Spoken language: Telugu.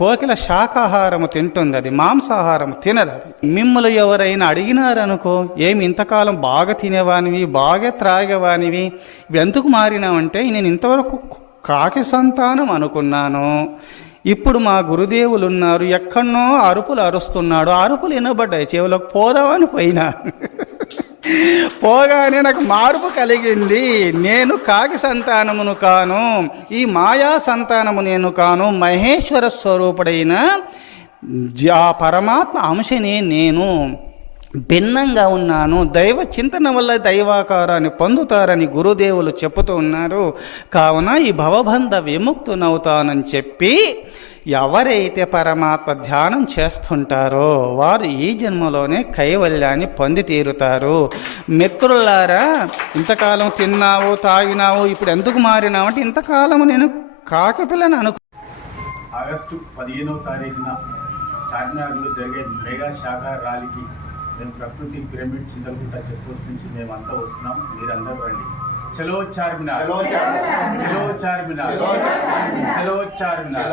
కోకిల శాకాహారము తింటుంది, అది మాంసాహారం తినదు. అది మిమ్మల్ని ఎవరైనా అడిగినారనుకో, ఏమి ఇంతకాలం బాగా తినేవానివి, బాగా త్రాగేవానివి, ఇప్పుడు ఎందుకు మారినావంటే, నేను ఇంతవరకు కాకి సంతానం అనుకున్నాను, ఇప్పుడు మా గురుదేవులు ఉన్నారు, ఎక్కడనో అరుపులు అరుస్తున్నాడు, అరుపులు వినబడ్డాయి చెవులకు, పోదామని పోయినా పోగానే నాకు మార్పు కలిగింది. నేను కాకి సంతానమును కాను, ఈ మాయా సంతానము నేను కాను, మహేశ్వర స్వరూపుడైన ఆ పరమాత్మ అంశనే నేను, భిన్నంగా ఉన్నాను. దైవ చింతన వల్ల దైవాకారాన్ని పొందుతారని గురుదేవులు చెప్పుతూ ఉన్నారు. కావున ఈ భవబంధ విముక్తునవుతానని చెప్పి ఎవరైతే పరమాత్మ ధ్యానం చేస్తుంటారో వారు ఈ జన్మలోనే కైవల్యాన్ని పొంది తీరుతారు. మిత్రులారా, ఇంతకాలం తిన్నావు, తాగినావు, ఇప్పుడు ఎందుకు మారినావు అంటే, ఇంతకాలం నేను కాకిపిల్లని ఆగస్టు 15వ తారీఖున చార్మినార్లో జరిగే మెగా శాఖాహార ర్యాలీకి మేము ప్రకృతి పిరమిడ్ చింతలగుట్ట చెక్ పోస్ట్ నుంచి మేమంతా వస్తున్నాం. మీరందరూ రండి. చలో చార్మినార్, చలో చార్మినార్, చలో చార్మినార్.